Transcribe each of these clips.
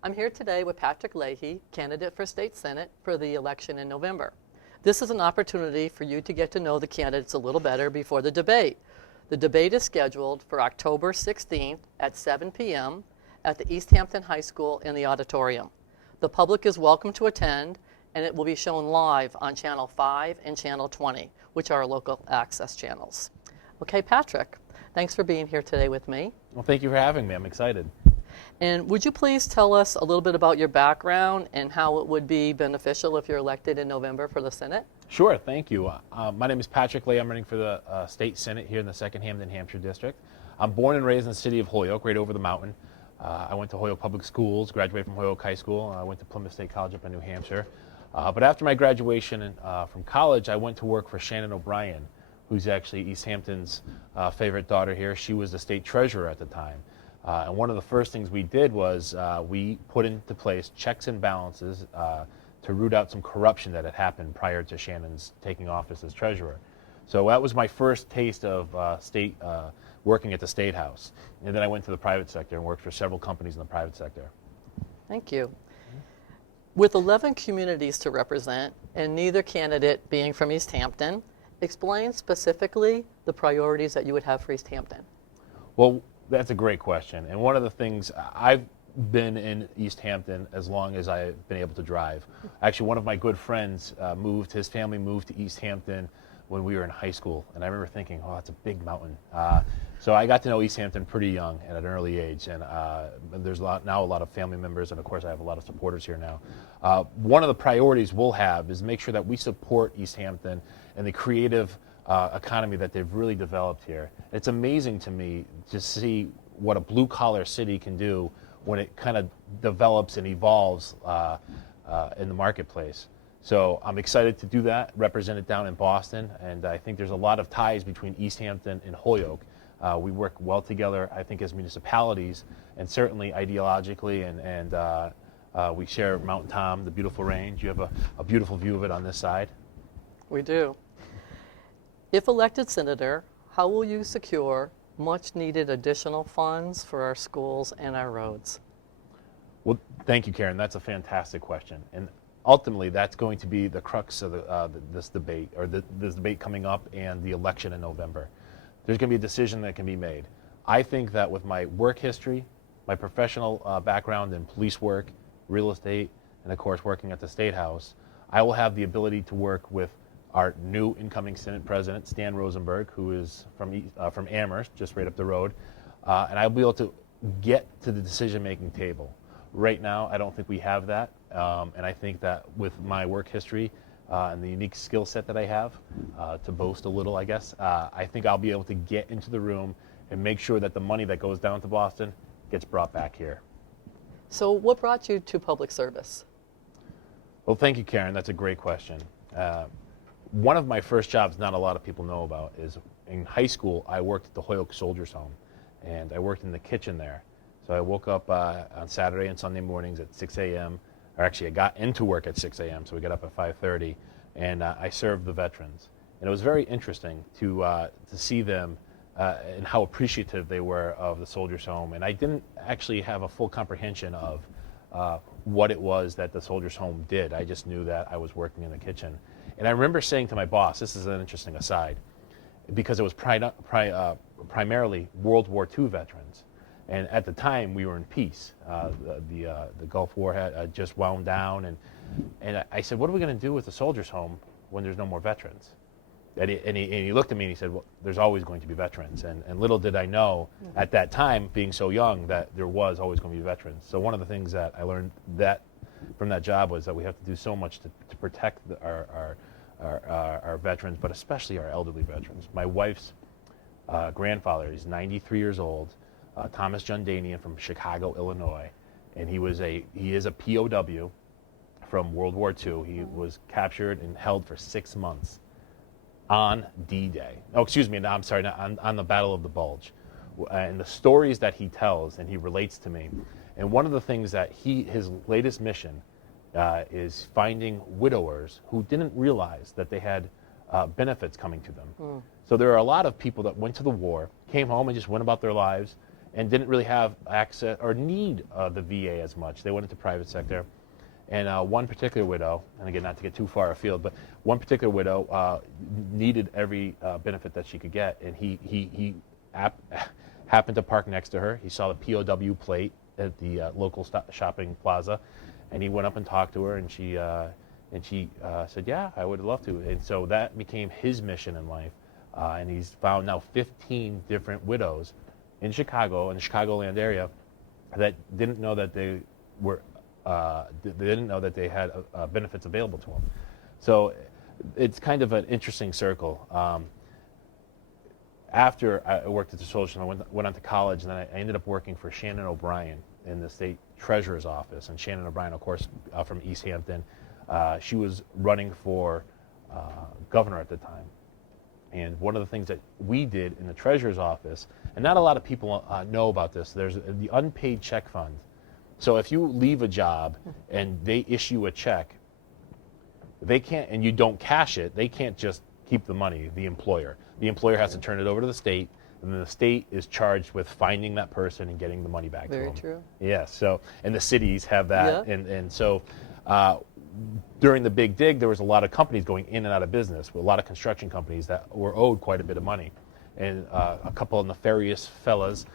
I'm here today with Patrick Leahy, candidate for state senate for the election in November. This is an opportunity for you to get to know the candidates a little better before the debate. The debate is scheduled for October 16th at 7 p.m. at the Easthampton High School in the auditorium. The public is welcome to attend, and it will be shown live on Channel 5 and Channel 20, which are our local access channels. Okay, Patrick, thanks for being here today with me. Well, thank you for having me. I'm excited. And would you please tell us a little bit about your background and how it would be beneficial if you're elected in November for the Senate? Sure, thank you. My name is Patrick Leahy. I'm running for the state senate here in the 2nd Hampden, Hampshire district. I'm born and raised in the city of Holyoke, right over the mountain. I went to Holyoke Public Schools, graduated from Holyoke High School. I went to Plymouth State College up in New Hampshire. But after my graduation from college, I went to work for Shannon O'Brien, who's actually Easthampton's favorite daughter here. She was the state treasurer at the time. And one of the first things we did was we put into place checks and balances to root out some corruption that had happened prior to Shannon's taking office as treasurer. So that was my first taste of working at the State House. And then I went to the private sector and worked for several companies in the private sector. Thank you. With 11 communities to represent and neither candidate being from Easthampton, explain specifically the priorities that you would have for Easthampton. Well, that's a great question. And one of the things, I've been in Easthampton as long as I've been able to drive. Actually, one of my good friends his family moved to Easthampton when we were in high school. And I remember thinking, oh, that's a big mountain. So I got to know Easthampton pretty young and at an early age. And there's now a lot of family members. And of course, I have a lot of supporters here now. One of the priorities we'll have is make sure that we support Easthampton and the creative economy that they've really developed here. It's amazing to me to see what a blue-collar city can do when it kind of develops and evolves in the marketplace. So I'm excited to do that, represent it down in Boston, and I think there's a lot of ties between Easthampton and Holyoke. We work well together, I think, as municipalities, and certainly ideologically, and we share Mount Tom, the beautiful range. You have a beautiful view of it on this side. We do. If elected senator, how will you secure much needed additional funds for our schools and our roads? Well, thank you, Karen. That's a fantastic question. And ultimately, that's going to be the crux of this debate, or this debate coming up and the election in November. There's going to be a decision that can be made. I think that with my work history, my professional background in police work, real estate, and of course working at the State House, I will have the ability to work with our new incoming Senate President, Stan Rosenberg, who is from Amherst, just right up the road, and I'll be able to get to the decision-making table. Right now, I don't think we have that, and I think that with my work history and the unique skill set that I have, to boast a little, I guess, I think I'll be able to get into the room and make sure that the money that goes down to Boston gets brought back here. So what brought you to public service? Well, thank you, Karen. That's a great question. One of my first jobs not a lot of people know about is in high school, I worked at the Holyoke Soldiers Home, and I worked in the kitchen there. So I woke up on Saturday and Sunday mornings at 6 a.m., or actually I got into work at 6 a.m., so we got up at 5:30, and I served the veterans. And it was very interesting to see them and how appreciative they were of the Soldiers Home. And I didn't actually have a full comprehension of what it was that the Soldiers Home did. I just knew that I was working in the kitchen. And I remember saying to my boss, this is an interesting aside, because it was primarily World War II veterans. And at the time, we were in peace. The Gulf War had just wound down. And I said, what are we going to do with the Soldiers Home when there's no more veterans? And he looked at me and he said, well, there's always going to be veterans. And little did I know at that time, being so young, that there was always going to be veterans. So one of the things that I learned from that job was that we have to do so much to protect our veterans, but especially our elderly veterans. My wife's grandfather is 93 years old, Thomas Jundanian from Chicago, Illinois, and he is a POW from World War II. He was captured and held for 6 months on D-Day. Oh, excuse me, no, I'm sorry, on the Battle of the Bulge. And the stories that he tells and he relates to me, and one of the things that his latest mission is finding widowers who didn't realize that they had benefits coming to them. So there are a lot of people that went to the war, came home and just went about their lives, and didn't really have access or need the VA as much. They went into private sector. And one particular widow, and again, not to get too far afield, but one particular widow needed every benefit that she could get, and he happened to park next to her. He saw the POW plate at the local shopping plaza, and he went up and talked to her, and she said, "Yeah, I would love to." And so that became his mission in life, and he's found now 15 different widows in Chicago, in the Chicagoland area, that didn't know that they were. They didn't know that they had benefits available to them. So it's kind of an interesting circle. After I worked at the Soldier, I went on to college, and then I ended up working for Shannon O'Brien in the state treasurer's office. And Shannon O'Brien, of course, from Easthampton, she was running for governor at the time. And one of the things that we did in the treasurer's office, and not a lot of people know about this, there's the unpaid check fund. So if you leave a job and they issue a check, they can't, and you don't cash it, they can't just keep the money, the employer. The employer has to turn it over to the state, and then the state is charged with finding that person and getting the money back to them. Very true. Yes, so, and the cities have that. Yeah. And so during the big dig, there was a lot of companies going in and out of business, a lot of construction companies that were owed quite a bit of money. And a couple of nefarious fellas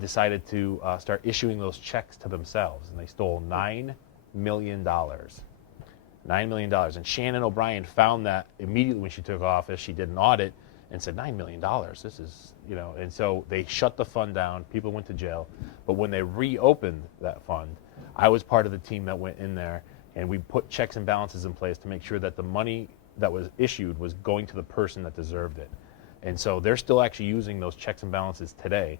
decided to start issuing those checks to themselves, and they stole $9 million. $9 million. And Shannon O'Brien found that immediately when she took office. She did an audit and said, $9 million, this is, and so they shut the fund down. People went to jail. But when they reopened that fund, I was part of the team that went in there, and we put checks and balances in place to make sure that the money that was issued was going to the person that deserved it. And so they're still actually using those checks and balances today.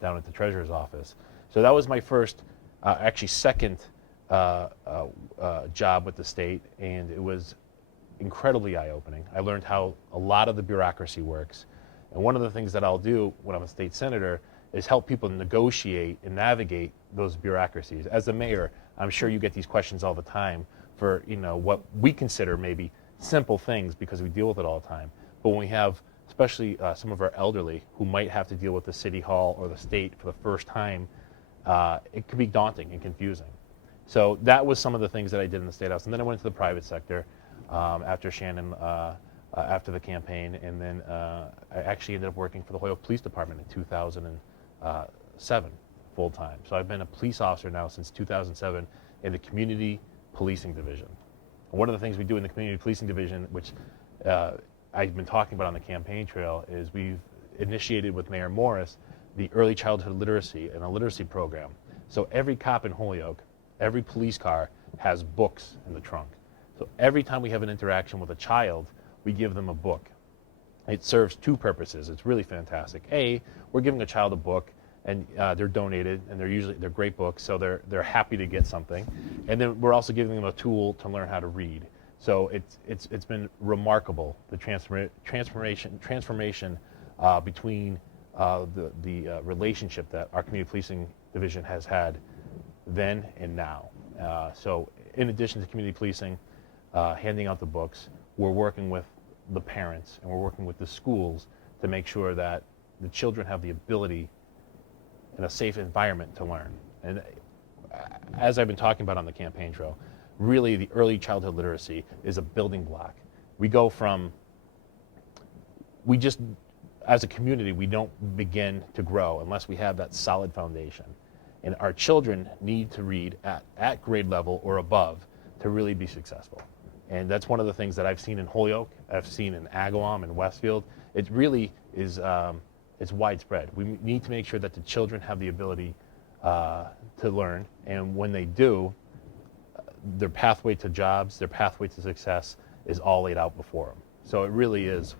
Down at the treasurer's office. So that was my first, actually second job with the state, and it was incredibly eye-opening. I learned how a lot of the bureaucracy works. And one of the things that I'll do when I'm a state senator is help people negotiate and navigate those bureaucracies. As the mayor, I'm sure you get these questions all the time for what we consider maybe simple things because we deal with it all the time. But when we have especially some of our elderly who might have to deal with the city hall or the state for the first time, it can be daunting and confusing. So that was some of the things that I did in the State House. And then I went to the private sector after Shannon, after the campaign. And then I actually ended up working for the Holyoke Police Department in 2007 full time. So I've been a police officer now since 2007 in the Community Policing Division. One of the things we do in the Community Policing Division, which I've been talking about on the campaign trail, is we've initiated with Mayor Morris the early childhood literacy and a literacy program. So every cop in Holyoke, every police car has books in the trunk. So every time we have an interaction with a child, we give them a book. It serves two purposes. It's really fantastic. A, we're giving a child a book, and they're donated, and they're great books, so they're happy to get something. And then we're also giving them a tool to learn how to read. So it's been remarkable, the transformation between the relationship that our community policing division has had then and now. So in addition to community policing, handing out the books, we're working with the parents and we're working with the schools to make sure that the children have the ability in a safe environment to learn. And as I've been talking about on the campaign trail, really the early childhood literacy is a building block. We go from, as a community, we don't begin to grow unless we have that solid foundation. And our children need to read at grade level or above to really be successful. And that's one of the things that I've seen in Holyoke, I've seen in Agawam and Westfield. It really is it's widespread. We need to make sure that the children have the ability to learn, and when they do, their pathway to jobs, their pathway to success is all laid out before them. So it really is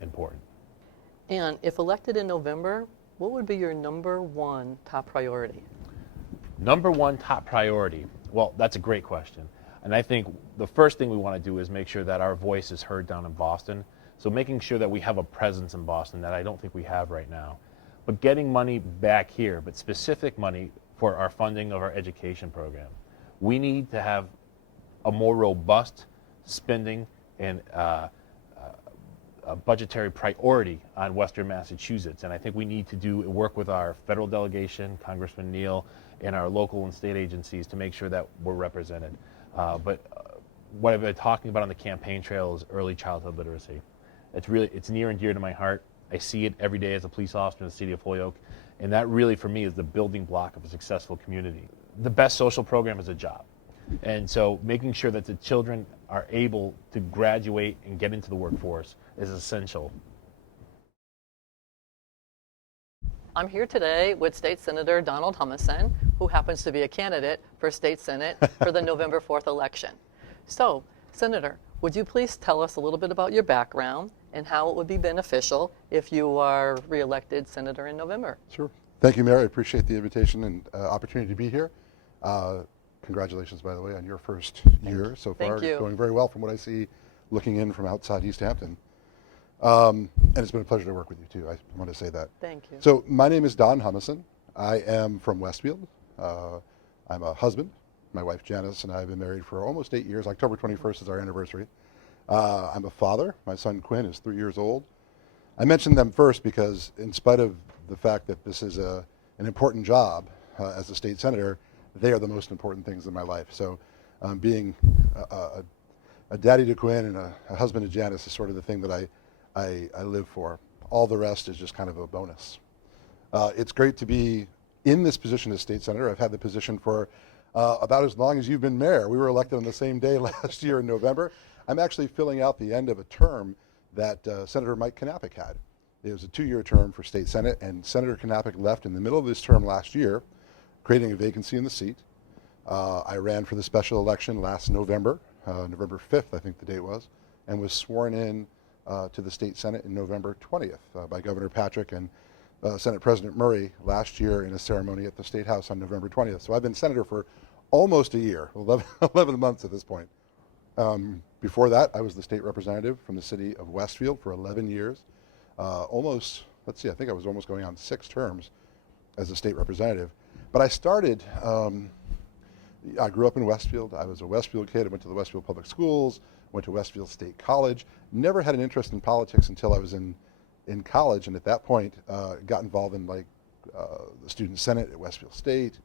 important. And if elected in November, what would be your number one top priority? Number one top priority? Well, that's a great question. And I think the first thing we want to do is make sure that our voice is heard down in Boston. So making sure that we have a presence in Boston that I don't think we have right now. But getting money back here, but specific money for our funding of our education program. We need to have a more robust spending and a budgetary priority on Western Massachusetts, and I think we need to work with our federal delegation, Congressman Neal, and our local and state agencies to make sure that we're represented. But what I've been talking about on the campaign trail is early childhood literacy. It's near and dear to my heart. I see it every day as a police officer in the city of Holyoke, and that really for me is the building block of a successful community. The best social program is a job. And so making sure that the children are able to graduate and get into the workforce is essential. I'm here today with State Senator Donald Humason, who happens to be a candidate for State Senate for the November 4th election. So, Senator, would you please tell us a little bit about your background and how it would be beneficial if you are reelected Senator in November? Sure. Thank you, Mayor. I appreciate the invitation and opportunity to be here. Congratulations, by the way, on your first year so far. Thank you. Going very well from what I see looking in from outside Easthampton. And it's been a pleasure to work with you, too. I want to say that. Thank you. So my name is Don Humason. I am from Westfield. I'm a husband. My wife, Janice, and I have been married for almost 8 years. October 21st is our anniversary. I'm a father. My son, Quinn, is 3 years old. I mentioned them first because in spite of the fact that this is an important job as a state senator, they are the most important things in my life. So being a daddy to Quinn and a husband to Janice is sort of the thing that I live for. All the rest is just kind of a bonus. It's great to be in this position as state senator. I've had the position for about as long as you've been mayor. We were elected on the same day last year in November. I'm actually filling out the end of a term that Senator Mike Knappich had. It was a 2-year term for state senate, and Senator Knappich left in the middle of his term last year, creating a vacancy in the seat. I ran for the special election last November, November 5th, I think the date was, and was sworn in to the state senate in November 20th by Governor Patrick and Senate President Murray last year in a ceremony at the State House on November 20th. So I've been senator for almost a year, 11 months at this point. Before that, I was the state representative from the city of Westfield for 11 years. I think I was almost going on 6 terms as a state representative. But I started, I grew up in Westfield. I was a Westfield kid. I went to the Westfield Public Schools, went to Westfield State College. Never had an interest in politics until I was in college, and at that point got involved in the student senate at Westfield State,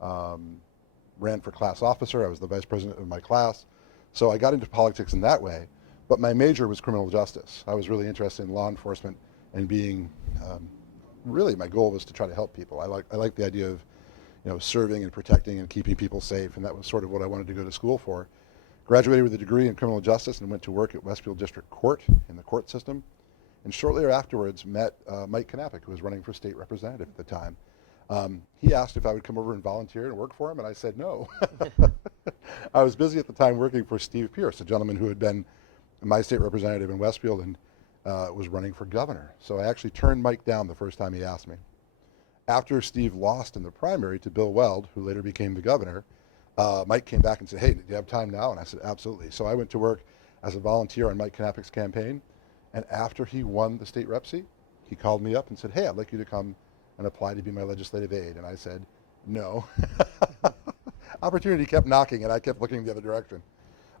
ran for class officer. I was the vice president of my class. So I got into politics in that way, but my major was criminal justice. I was really interested in law enforcement and being, really my goal was to try to help people. I like the idea of serving and protecting and keeping people safe, and that was sort of what I wanted to go to school for. Graduated with a degree in criminal justice and went to work at Westfield District Court in the court system. And shortly afterwards met Mike Knappich, who was running for state representative at the time. He asked if I would come over and volunteer and work for him, and I said no. I was busy at the time working for Steve Pierce, a gentleman who had been my state representative in Westfield and was running for governor. So I actually turned Mike down the first time he asked me. After Steve lost in the primary to Bill Weld, who later became the governor, Mike came back and said, "Hey, do you have time now?" And I said, "Absolutely." So I went to work as a volunteer on Mike Knappich's campaign. And after he won the state rep seat, he called me up and said, "Hey, I'd like you to come and apply to be my legislative aide." And I said, "No." Opportunity kept knocking, and I kept looking the other direction.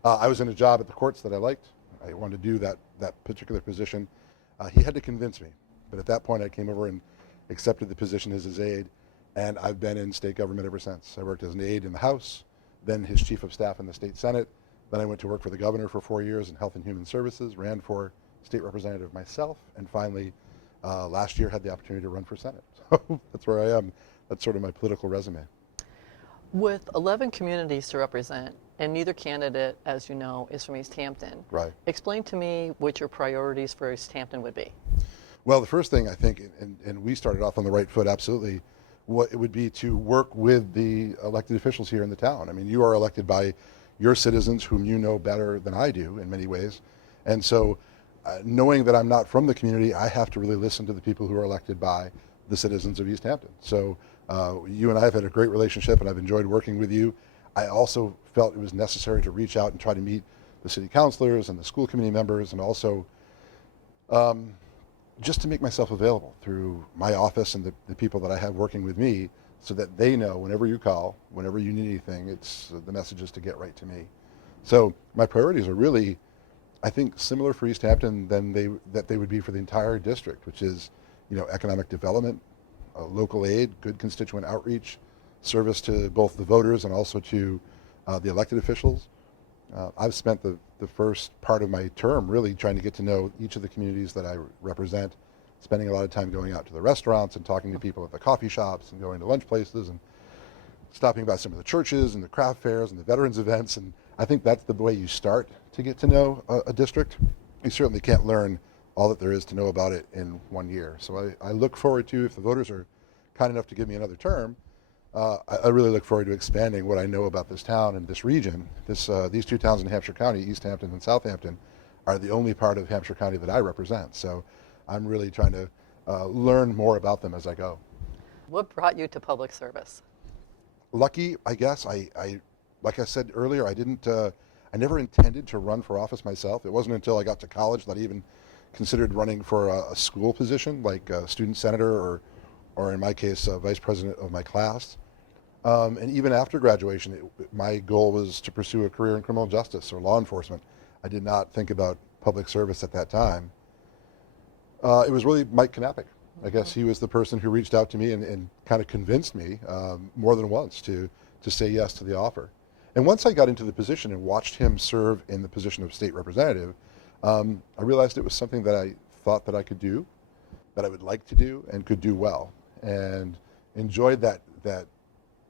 I was in a job at the courts that I liked. I wanted to do that particular position. He had to convince me. But at that point, I came over and accepted the position as his aide, and I've been in state government ever since. I worked as an aide in the House, then his chief of staff in the state Senate. Then I went to work for the governor for 4 years in Health and Human Services, ran for state representative myself, and finally last year had the opportunity to run for Senate. So that's where I am. That's sort of my political resume. With 11 communities to represent, and neither candidate, as you know, is from Easthampton. Right. Explain to me what your priorities for Easthampton would be. Well, the first thing I think, and we started off on the right foot, absolutely, what it would be to work with the elected officials here in the town. I mean, you are elected by your citizens, whom you know better than I do in many ways. And so knowing that I'm not from the community, I have to really listen to the people who are elected by the citizens of Easthampton. So you and I have had a great relationship, and I've enjoyed working with you. I also felt it was necessary to reach out and try to meet the city councilors and the school committee members, and also just to make myself available through my office and the people that I have working with me, so that they know whenever you call, whenever you need anything, it's the message is to get right to me. So my priorities are really I think similar for Easthampton than they would be for the entire district, which is, economic development, local aid, good constituent outreach, service to both the voters and also to the elected officials. I've spent the first part of my term really trying to get to know each of the communities that I represent, spending a lot of time going out to the restaurants and talking to people at the coffee shops and going to lunch places and stopping by some of the churches and the craft fairs and the veterans events. And I think that's the way you start to get to know a district. You certainly can't learn all that there is to know about it in 1 year. So I look forward to, if the voters are kind enough to give me another term, I really look forward to expanding what I know about this town and this region. These two towns in Hampshire County, Easthampton and Southampton, are the only part of Hampshire County that I represent. So I'm really trying to learn more about them as I go. What brought you to public service? Lucky, I guess. I like I said earlier, I never intended to run for office myself. It wasn't until I got to college that I even considered running for a school position, like a student senator or in my case, vice president of my class. And even after graduation, my goal was to pursue a career in criminal justice or law enforcement. I did not think about public service at that time. It was really Mike Knappich. I guess he was the person who reached out to me and kind of convinced me more than once to say yes to the offer. And once I got into the position and watched him serve in the position of state representative, I realized it was something that I thought that I could do, that I would like to do and could do well, and enjoyed that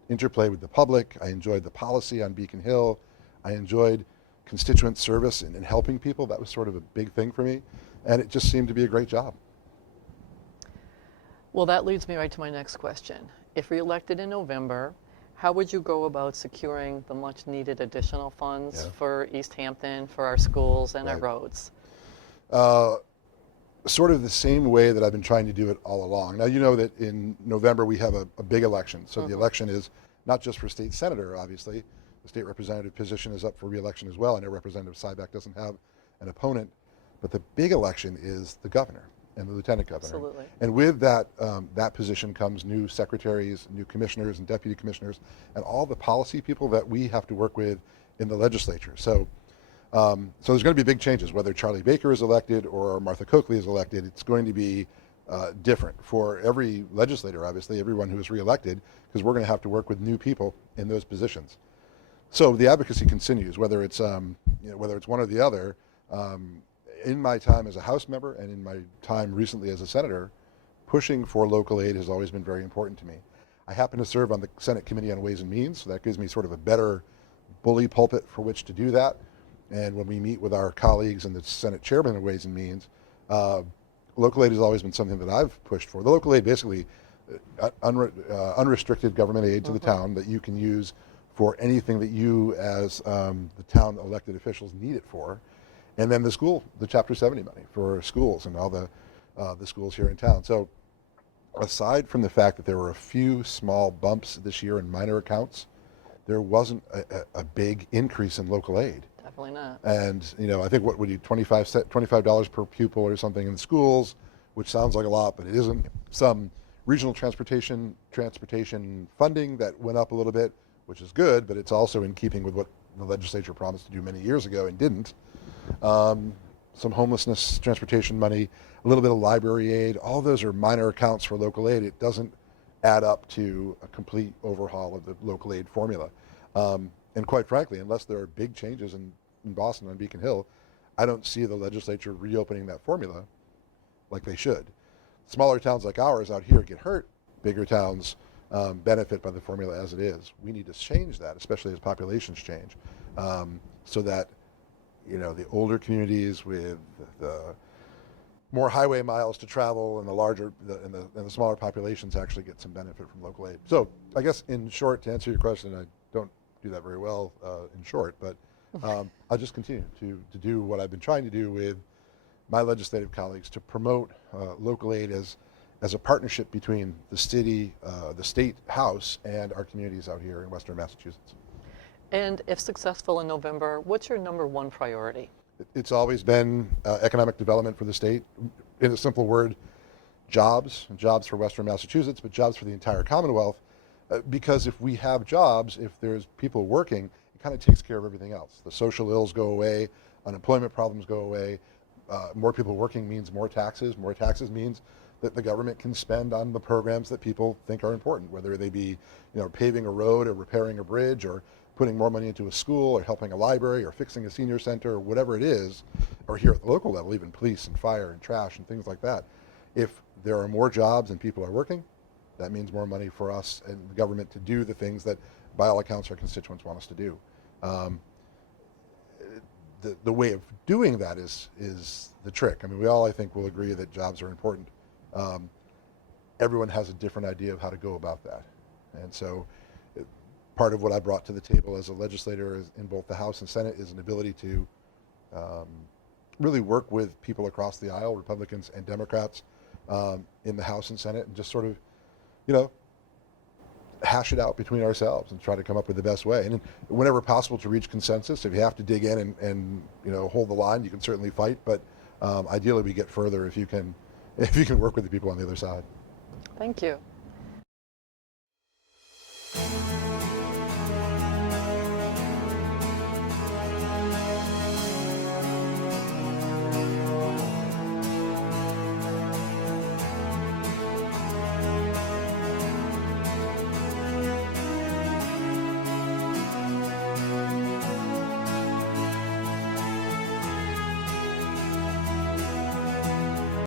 interplay with the public. I enjoyed the policy on Beacon Hill. I enjoyed constituent service and helping people. That was sort of a big thing for me, and it just seemed to be a great job. Well, that leads me right to my next question. If reelected in November, how would you go about securing the much needed additional funds for Easthampton, for our schools and our roads? Sort of the same way that I've been trying to do it all along. Now, you know that in November we have a big election. So the election is not just for state senator, obviously. The state representative position is up for re-election as well. I know Representative Syback doesn't have an opponent. But the big election is the governor and the lieutenant governor. Absolutely. And with that, that position comes new secretaries, new commissioners and deputy commissioners, and all the policy people that we have to work with in the legislature. So there's going to be big changes, whether Charlie Baker is elected or Martha Coakley is elected. It's going to be different for every legislator, obviously, everyone who is reelected, because we're going to have to work with new people in those positions. So the advocacy continues, whether it's one or the other. In my time as a House member and in my time recently as a senator, pushing for local aid has always been very important to me. I happen to serve on the Senate Committee on Ways and Means, so that gives me sort of a better bully pulpit for which to do that. And when we meet with our colleagues and the Senate Chairman of Ways and Means, local aid has always been something that I've pushed for. The local aid, basically unrestricted government aid to the town that you can use for anything that you as the town elected officials need it for. And then the Chapter 70 money for schools and all the schools here in town. So aside from the fact that there were a few small bumps this year in minor accounts, there wasn't a big increase in local aid. Definitely not. And I think what would you $25 per pupil or something in the schools, which sounds like a lot, but it isn't. Some regional transportation funding that went up a little bit, which is good, but it's also in keeping with what the legislature promised to do many years ago and didn't. Some homelessness transportation money, a little bit of library aid. All those are minor accounts for local aid. It doesn't add up to a complete overhaul of the local aid formula. And quite frankly, unless there are big changes in Boston on Beacon Hill, I don't see the legislature reopening that formula like they should. Smaller towns like ours out here get hurt. Bigger towns benefit by the formula as it is. We need to change that, especially as populations change, so that the older communities with the more highway miles to travel and the smaller populations actually get some benefit from local aid. So I guess in short, to answer your question, I don't do that very well in short, but I'll just continue to do what I've been trying to do with my legislative colleagues to promote local aid as a partnership between the city, the state house, and our communities out here in Western Massachusetts. And if successful in November, what's your number one priority? It's always been economic development for the state. In a simple word, jobs for Western Massachusetts, but jobs for the entire Commonwealth. Because if we have jobs, if there's people working, it kind of takes care of everything else. The social ills go away. unemployment problems go away. More people working means more taxes. More taxes means that the government can spend on the programs that people think are important, whether they be, paving a road or repairing a bridge or putting more money into a school or helping a library or fixing a senior center or whatever it is, or here at the local level, even police and fire and trash and things like that. If there are more jobs and people are working, that means more money for us and the government to do the things that, by all accounts, our constituents want us to do. The way of doing that is the trick. I mean, we all, I think, will agree that jobs are important. Everyone has a different idea of how to go about that. And so part of what I brought to the table as a legislator in both the House and Senate is an ability to really work with people across the aisle, Republicans and Democrats, in the House and Senate, and just sort of, hash it out between ourselves and try to come up with the best way. And whenever possible to reach consensus, if you have to dig in and hold the line, you can certainly fight. But ideally, we get further if you can work with the people on the other side. Thank you.